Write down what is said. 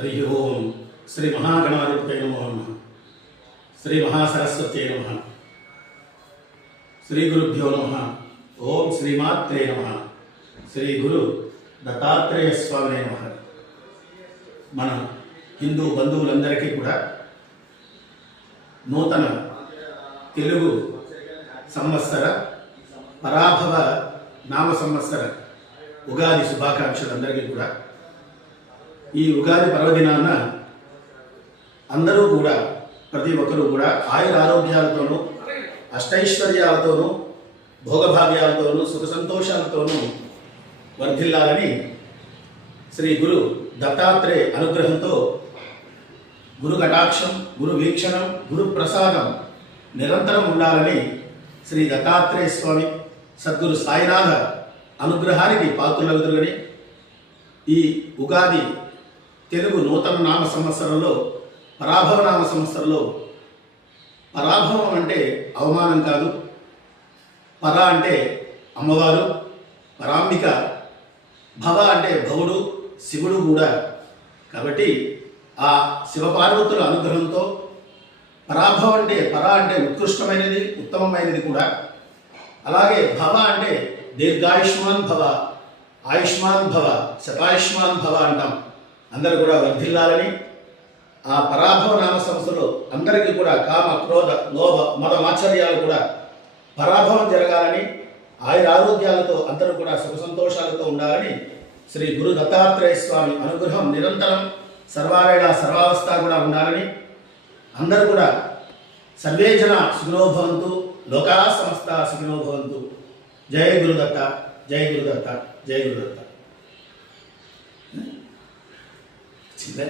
हरि ओम श्री महागणाधिपतये नमः श्री महासरस्वत्यै नमः श्री गुरुभ्यो नमः ओम श्रीमात्रे नमः श्री गुरु दत्तात्रेय स्वामिने नमः। मन हिंदू बंधुవులందరికీ కూడా నూతన తెలుగు సంవత్సర పరాభవ నామ సంవత్సర ఉగాది శుభాకాంక్షలందరికీ కూడా ఈ ఉగాది పర్వదినాన అందరూ కూడా ప్రతి ఒక్కరూ కూడా ఆయుర ఆరోగ్యాలతోనూ అష్టైశ్వర్యాలతోనూ భోగభాగ్యాలతోనూ సుఖ సంతోషాలతోనూ వర్ధిల్లాలని శ్రీ గురు దత్తాత్రేయ అనుగ్రహంతో గురు కటాక్షం గురు వీక్షణం గురు ప్రసాదం నిరంతరం ఉండాలని శ్రీ దత్తాత్రేయ స్వామి సద్గురు సాయినాథ అనుగ్రహానికి పాత్రులగుదురుగని ఈ ఉగాది తెలుగు నూతన నామ సంవత్సరంలో పరాభవ నామ సంవత్సరంలో పరాభవం అంటే అవమానం కాదు, పర అంటే అమ్మవారు పరాంబిక, భవ అంటే భవుడు శివుడు కూడా. కాబట్టి ఆ శివపార్వతుల అనుగ్రహంతో పరాభవం అంటే పర అంటే ఉత్కృష్టమైనది ఉత్తమమైనది కూడా, అలాగే భవ అంటే దీర్ఘాయుష్మాన్ భవ ఆయుష్మాన్ భవ శతాయుష్మాన్ భవ అంటాం. అందరూ కూడా వర్ధిల్లాలని ఆ పరాభవ నామ సంస్థలో అందరికీ కూడా కామ క్రోధ లోభ మద మాచర్యాలు కూడా పరాభవం జరగాలని ఆయుర ఆరోగ్యాలతో అందరూ కూడా సుఖ సంతోషాలతో ఉండాలని శ్రీ గురు దత్తాత్రేయ స్వామి అనుగ్రహం నిరంతరం సర్వావేళ సర్వావస్థ కూడా ఉండాలని అందరూ కూడా సర్వే జన సుఖినో భవంతు లోకా సమస్త సుఖినో భవంతు. జై గురుదత్త, జై గురుదత్త, జై గురుదత్త. చిన్న